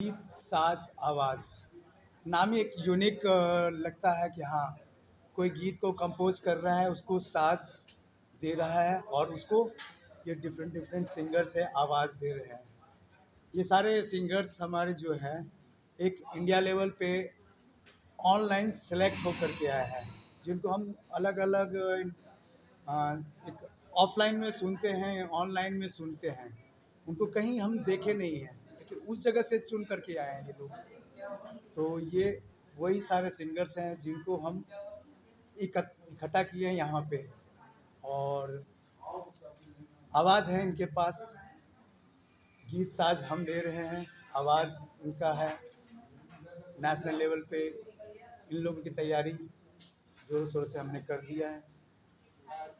गीत साज आवाज़ नाम ही एक यूनिक लगता है कि हाँ, कोई गीत को कंपोज कर रहा है, उसको साज दे रहा है और उसको ये डिफरेंट डिफरेंट सिंगर्स है आवाज़ दे रहे हैं। ये सारे सिंगर्स हमारे जो हैं एक इंडिया लेवल पे ऑनलाइन सेलेक्ट होकर के आए हैं, जिनको हम अलग अलग एक ऑफलाइन में सुनते हैं, ऑनलाइन में सुनते हैं। उनको कहीं हम देखे नहीं हैं, लेकिन उस जगह से चुन करके आए हैं ये लोग। तो ये वही सारे सिंगर्स हैं जिनको हम इकट्ठा किए हैं यहाँ पे, और आवाज़ है इनके पास, गीत साज हम दे रहे हैं, आवाज़ इनका है। नेशनल लेवल पे इन लोगों की तैयारी जोरों शोर से हमने कर दिया है।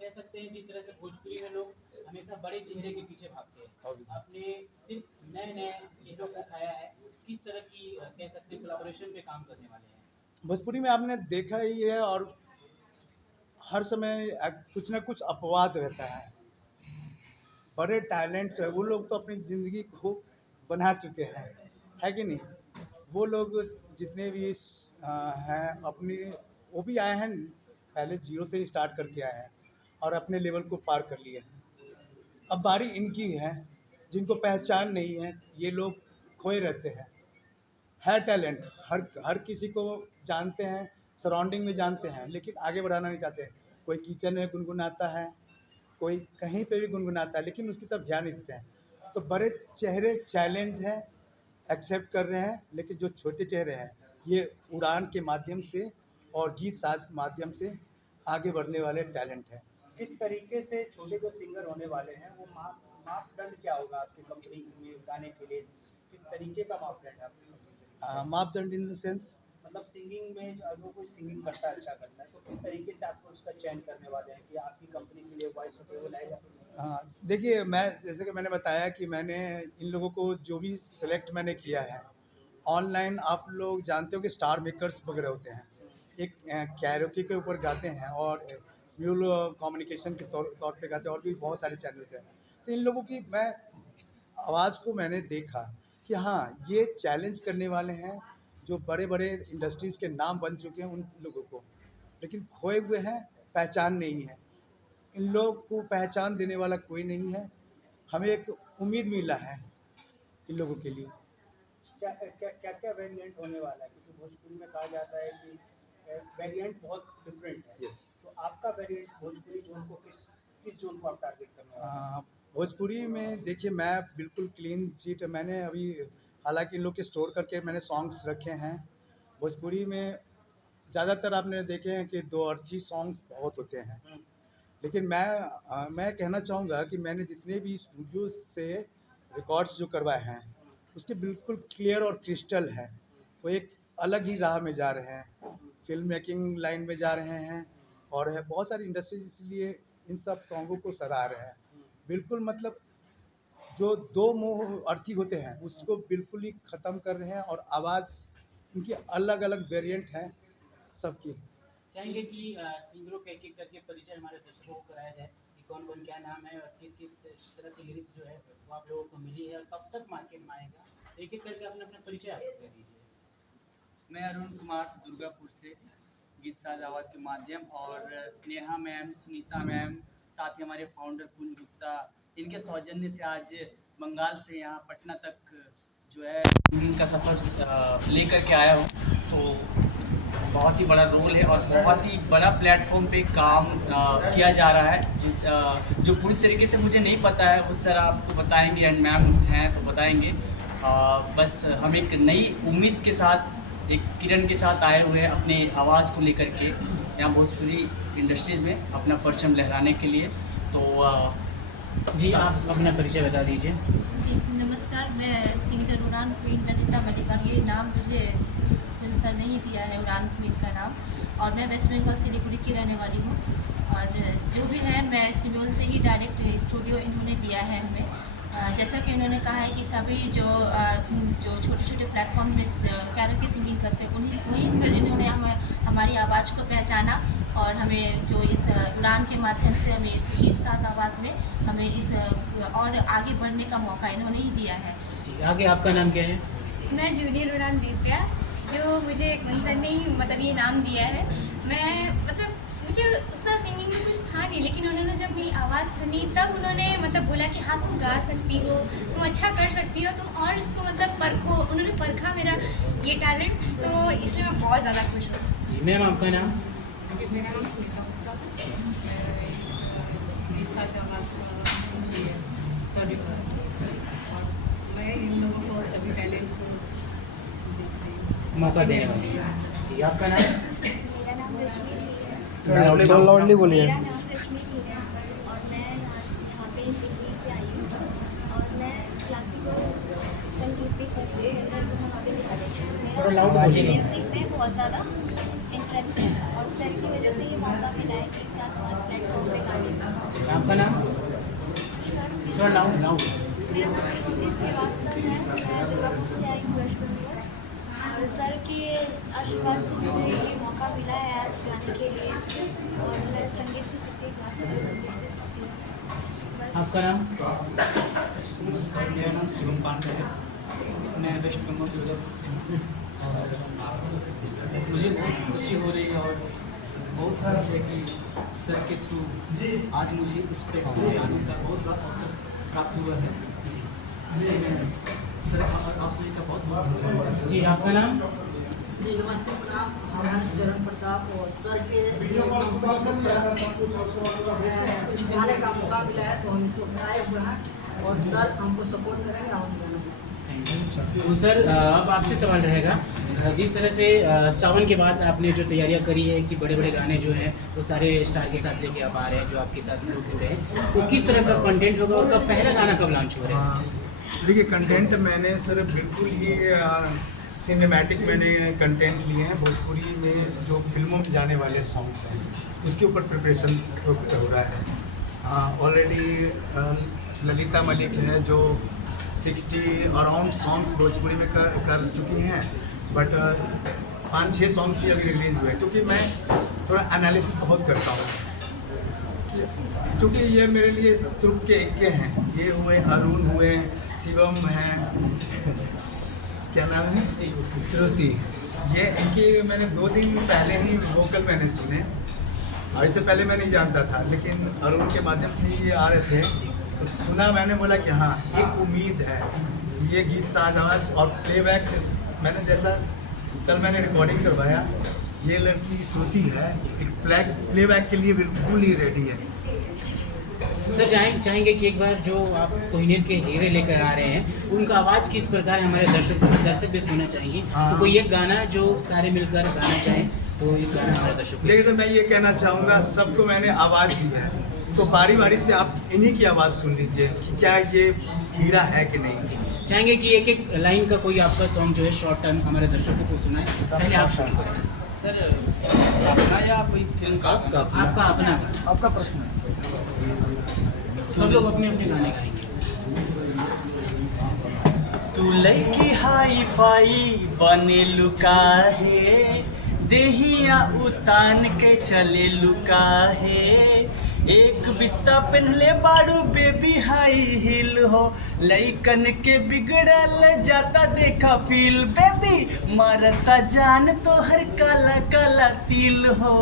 कह सकते हैं जिस तरह से भोजपुरी में लोग हमेशा बड़े चेहरे के पीछे भागते हैं, आपने सिर्फ नए नए चेहरों को उठाया है। किस तरह की कह सकते हैं कोलैबोरेशन पे काम करने वाले हैं? भोजपुरी में आपने देखा ही है, और हर समय कुछ ना कुछ अपवाद रहता है। बड़े टैलेंट्स है वो लोग तो अपनी ज़िंदगी को बना चुके हैं, है कि नहीं? वो लोग जितने भी हैं अपनी, वो भी आए हैं, पहले जीरो से ही स्टार्ट करके आए हैं और अपने लेवल को पार कर लिए हैं। अब बारी इनकी है, जिनको पहचान नहीं है, ये लोग खोए रहते हैं। है टैलेंट, हर हर किसी को जानते हैं, सराउंडिंग में जानते हैं, लेकिन आगे बढ़ाना नहीं चाहते। कोई किचन में गुनगुनाता है, कोई कहीं पे भी गुनगुनाता है, लेकिन उसकी तरफ ध्यान नहीं देते हैं। तो बड़े चेहरे चैलेंज हैं, एक्सेप्ट कर रहे हैं, लेकिन जो छोटे चेहरे हैं ये उड़ान के माध्यम से और गीत साज माध्यम से आगे बढ़ने वाले टैलेंट हैं। किस तरीके से छोटे जो सिंगर होने वाले हैं वो मापदंड क्या होगा आपकी कंपनी में गाने के लिए? किस तरीके का मापदंड है आपकी कंपनी में? मापदंड इन द सेंस, मतलब सिंगिंग में अगर कोई सिंगिंग करता है, अच्छा करता है, तो किस तरीके से आपको उसका चयन करने वाले हैं कि आपकी कंपनी के लिए वॉइस सुटेबल है या फिर? हाँ, देखिए, मैं जैसे कि मैंने बताया कि मैंने इन लोगों को जो भी सिलेक्ट मैंने किया है ऑनलाइन, आप लोग जानते हो कि स्टार मेकर्स वगैरह होते हैं, एक कैरोके के ऊपर गाते हैं और स्म्यूल कम्युनिकेशन के तौर पे गाते हैं, और भी बहुत सारे चैनल्स हैं। तो इन लोगों की मैं आवाज़ को मैंने देखा कि हाँ, ये चैलेंज करने वाले हैं जो बड़े बड़े इंडस्ट्रीज़ के नाम बन चुके हैं उन लोगों को, लेकिन खोए हुए हैं, पहचान नहीं है। इन लोग को पहचान देने वाला कोई नहीं है। हमें एक उम्मीद मिला है इन लोगों के लिए। क्या क्या क्या क्या वेरिएंट होने वाला है, क्योंकि भोजपुरी में कहा जाता है कि वेरिएंट बहुत डिफरेंट है। यस। तो आपका वेरिएंट भोजपुरी जोन को किस किस जोन को आप टारगेट करने वाले हैं? भोजपुरी में देखिए, मैं बिल्कुल क्लीन चिट, मैंने अभी हालांकि इन लोग के स्टोर करके मैंने सॉन्ग्स रखे हैं। भोजपुरी में ज़्यादातर आपने देखे हैं कि दो अर्थी सॉन्ग्स बहुत होते हैं, लेकिन मैं कहना चाहूँगा कि मैंने जितने भी स्टूडियो से रिकॉर्ड्स जो करवाए हैं उसके बिल्कुल क्लियर और क्रिस्टल है। वो एक अलग ही राह में जा रहे हैं, फिल्म मेकिंग लाइन में जा रहे हैं, और है बहुत सारी इंडस्ट्रीज इसलिए इन सब सॉन्गों को सराह रहे हैं। बिल्कुल, मतलब जो दो मुंह अर्थी होते हैं उसको बिल्कुल ही ख़त्म कर रहे हैं, और आवाज़ इनकी अलग अलग वेरिएंट हैं सबकी। चाहेंगे कि सिंगरों का एक एक करके परिचय हमारे दर्शकों को कराया जाए कि कौन कौन क्या नाम है और किस किस तरह की लिरिक्स जो है वो आप लोगों को मिली है और कब तक मार्केट में आएगा। एक एक करके अपना अपना परिचय आप दे दीजिए। मैं अरुण कुमार दुर्गापुर से, गीत साज आवाज़ के माध्यम, और नेहा मैम, सुनीता मैम, साथ ही हमारे फाउंडर कुंज गुप्ता, इनके सौजन्य से आज बंगाल से यहाँ पटना तक जो है इनका सफ़र लेकर के आया हूँ। तो बहुत ही बड़ा रोल है और बहुत ही बड़ा प्लेटफॉर्म पे काम किया जा रहा है, जो पूरी तरीके से मुझे नहीं पता है, उस तरह आपको बताएंगे एंड मैम हैं तो बताएंगे। बस हम एक नई उम्मीद के साथ, एक किरण के साथ आए हुए हैं अपने आवाज़ को लेकर के यहाँ भोजपुरी इंडस्ट्रीज़ में अपना परचम लहराने के लिए। तो जी, आप अपना परिचय बता दीजिए। नमस्कार, मैं सिंगर उड़ान क्वीन ललिता मलिकार, ये नाम मुझे स्पॉन्सर नहीं दिया है उड़ान क्वीन का नाम, और मैं वेस्ट बंगाल सिलीगुड़ी की रहने वाली हूँ। और जो भी है, मैं सिम्योल से ही डायरेक्ट स्टूडियो इन्होंने दिया है हमें। जैसा कि उन्होंने कहा है कि सभी जो छोटे छोटे प्लेटफॉर्म में कैरोके सिंगिंग करते हैं वहीं पर इन्होंने हमारी आवाज़ को पहचाना, और हमें जो इस उड़ान के माध्यम से हमें इस गीत साज आवाज़ में हमें इस और आगे बढ़ने का मौका इन्होंने ही दिया है। जी, आगे आपका नाम क्या है? मैं जूनियर उड़ान दिव्या, जो मुझे कंसर ने ही मतलब ये नाम दिया है। मैं मतलब मुझे उतना सिंगिंग में कुछ था नहीं, लेकिन उन्होंने जब मेरी आवाज़ सुनी तब उन्होंने मतलब बोला कि हाँ तुम गा सकती हो, तुम अच्छा कर सकती हो, तुम और इसको मतलब परखो। उन्होंने परखा मेरा ये टैलेंट, तो इसलिए मैं बहुत ज़्यादा खुश हूँ। जी मैम, आपका नाम? जी, मेरा नाम सुनीता गुप्ता, इस साल 4 मार्च को प्रोजेक्ट और मैं इन लोगों को सभी टैलेंट को मौका देने वाली है। जी, आपका नाम? मेरा नाम रश्मि मीर है। थोड़ा लाउडली बोलिए। मेरा नाम रश्मि मीर है और मैं यहाँ पे दिल्ली से आई हूँ और मैं क्लासिकल संगीत भी सीखती हूँ। वहाँ पे थोड़ा लाउड बोलिए। म्यूज़िक में बहुत ज़्यादा इंटरेस्ट है और सर की वजह से ये मौका मिला है कि साथ हमारे प्लेटफॉर्म पे गाने का। आपका नाम? थोड़ा लाउड लाउड। मेरा नाम श्रुति श्रीवास्तव है। मैं दुर्गापुर से आई हूँ, वेस्ट बंगाल। और सर के आशीर्वाद से मुझे ये मौका मिला है आज गाने के लिए और मैं संगीत भी सीखती हूँ, क्लासिकल संगीत भी सीखती हूँ। बस आपका नाम? नमस्कार, मेरा नाम शिवम पांडे है। मैं वेस्ट बंगाल दुर्गापुर से हूँ और मुझे बहुत खुशी हो रही है और बहुत खुश है कि सर के थ्रू आज मुझे इस प्लेटफॉर्म पे आने का बहुत बड़ा अवसर प्राप्त हुआ है। इसलिए मैं सर और आप सभी का बहुत बहुत धन्यवाद। जी, आपका नाम? जी नमस्ते, प्रणाम। हमारा चरण प्रताप और सर के कंपटीशन में कुछ गाने का मौका मिला है तो हम इस वक्त आए हुए हैं और सर हमको सपोर्ट करेंगे और हम गाना। तो सर अब आपसे सवाल रहेगा, जिस तरह से सावन के बाद आपने जो तैयारियां करी है कि बड़े बड़े गाने जो हैं वो सारे स्टार के साथ लेके आप आ रहे हैं, जो आपके साथ लोग जुड़े हैं, तो किस तरह का कंटेंट होगा और कब पहला गाना कब लॉन्च हो रहा है? देखिए, कंटेंट मैंने सर बिल्कुल ही सिनेमैटिक मैंने कंटेंट लिए हैं। भोजपुरी में जो फिल्मों में जाने वाले सॉन्ग्स हैं उसके ऊपर प्रिपरेशन हो रहा है। ऑलरेडी ललिता मलिक है जो 60 अराउंड सॉन्ग्स भोजपुरी में कर चुकी हैं, बट 5-6 सॉन्ग्स ही अभी रिलीज़ हुए, क्योंकि मैं थोड़ा एनालिसिस बहुत करता हूँ, क्योंकि ये मेरे लिए ग्रुप के एक हैं। ये हुए अरुण हुए, शिवम हैं, क्या नाम है, श्रुति। ये इनके मैंने 2 दिन पहले ही वोकल मैंने सुने और इससे पहले मैं नहीं जानता था, लेकिन अरुण के माध्यम से ये आ रहे थे तो सुना। मैंने बोला कि हाँ, एक उम्मीद है। ये गीत साज आवाज और प्लेबैक मैंने जैसा कल मैंने रिकॉर्डिंग करवाया, ये लड़की श्रुति है, एक प्लेबैक के लिए बिल्कुल ही रेडी है। सर चाहेंगे कि एक बार जो आप कोहिनूर के हीरे लेकर आ रहे हैं उनका आवाज़ किस प्रकार है, हमारे दर्शक भी सुनना चाहेंगे। तो कोई एक गाना जो सारे मिलकर गाना चाहें तो एक गाना हमारे दर्शक। देखिए सर, मैं ये कहना चाहूँगा, सबको मैंने आवाज़ दी है तो बारी बारी से आप इन्हीं की आवाज़ सुन लीजिए कि क्या ये हीरा है कि नहीं। चाहेंगे कि एक एक लाइन का कोई आपका सॉन्ग जो है शॉर्ट टर्म हमारे दर्शकों को सुनाए। पहले आप शुरू करें सर। अपना या कोई फिल्म का? आपका अपना। आपका प्रश्न है। सब लोग अपने अपने गाने गाएंगे। तू लड़की हाई फाई बने लुकाहे, देहिया उतान के चले लुकाहे, एक बित्ता पहनले बारू बेबी हाई हिल हो, लइकन के बिगड़ल जाता देखा फील, बेबी मारता जान तो हर काला काला तिल हो,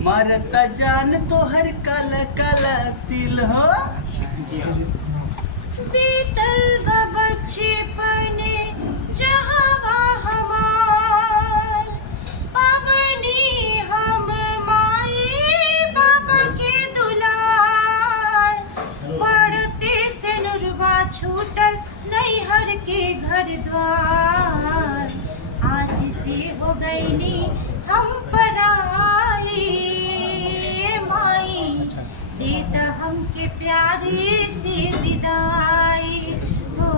मारता जान तो हर काला काला तिल हो। बीतल बचपने जहाँ हमार, पवनी हम माई बाबा के दुलार, पढ़ते से नुरवा छूटल नैहर के घर द्वार, आज से हो गईनी हम पराई, माई देता हमके प्यारे से विदाई, हो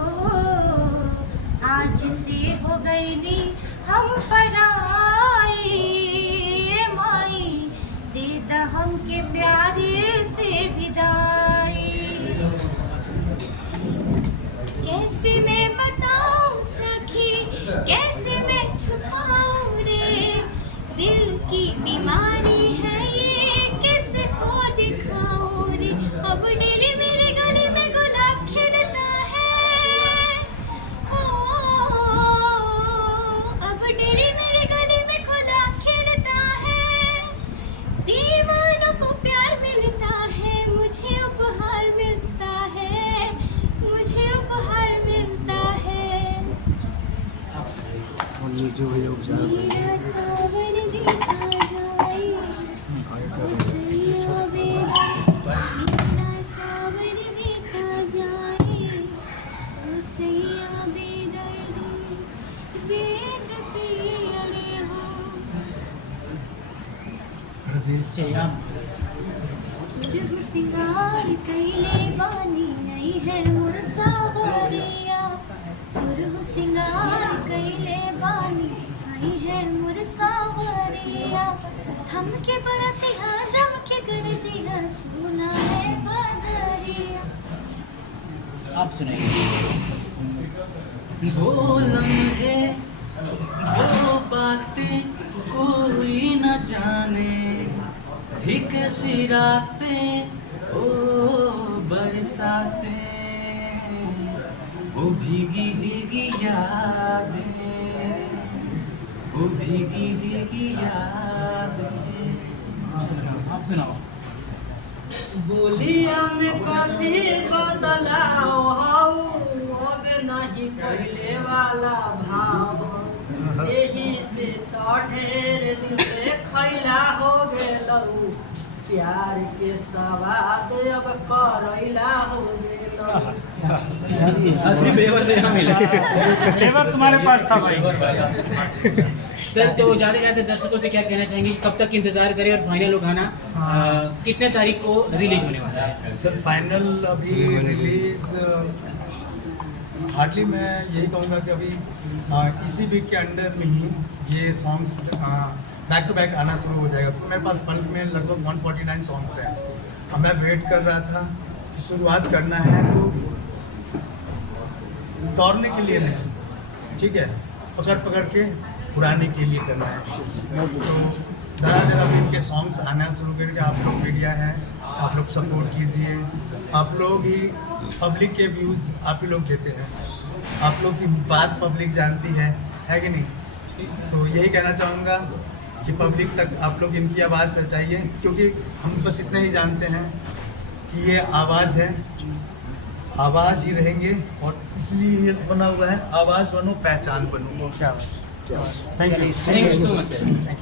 आज से हो गईनी हम पराई, माई देता हमके प्यारे से विदाई। कैसे मैं बताऊं सखी, कैसे मैं छुपाऊं रे, दिल की बीमारी है ये किसको दिखाऊं रे, अब डेली मेरे गले में गुलाब खिलता है, हो मेरा सावर देखा जाए ओ सैया बेदर्दी, मेरा सावर देखा जाए ओ सैया बेदर्दी, ज़िद पे अड़े हो सुरग सिंगार कैले बानी नहीं है मोर सावरिया, सुरग सिंगार कैले बानी नहीं है मोर सावरिया, थम के बरसिया जम के गरजिया सुना है बदरिया। आप सुनाइए। वो लम्हे वो बातें कोई न जाने, थी कैसी रातें ओ बरसातें, वो भीगी भीगी यादें, वो भीगी भीगी यादें। आप सुनाओ। बोलिया में कभी बदलाव हाउ, अब नहीं पहले वाला भाव, यही से तो ढेर दिन से खैला हो गेलऊ, प्यार के सवाद अब करैला हो गेलऊ। तुम्हारे पास था भाई। सर तो जाते जाते दर्शकों से क्या कहना चाहेंगे, कब तक इंतजार करें और फाइनल वो गाना कितने तारीख को रिलीज होने वाला है? सर फाइनल अभी रिलीज़ हार्डली मैं यही कहूँगा कि अभी इसी वीक के अंडर में ही ये सॉन्ग्स बैक टू बैक आना शुरू हो जाएगा। तो मेरे पास बल्क में लगभग 149 सॉन्ग्स हैं। अब मैं वेट कर रहा था कि शुरुआत करना है तो दौड़ने के लिए नहीं, ठीक है, पकड़ पकड़ के उड़ाने के लिए करना है। तो धरा अभी इनके सॉन्ग्स आना शुरू करके आप लोग मीडिया हैं, आप लोग सपोर्ट कीजिए। आप लोग ही पब्लिक के व्यूज़ आप ही लोग देते हैं, आप लोग की बात पब्लिक जानती है कि नहीं? तो यही कहना चाहूँगा कि पब्लिक तक आप लोग इनकी आवाज़ पहुँचाइए, क्योंकि हम बस इतना ही जानते हैं कि ये आवाज़ है, आवाज़ ही रहेंगे और इसलिए ये बना हुआ है, आवाज़ बनो पहचान बनो। क्या thank you so much sir.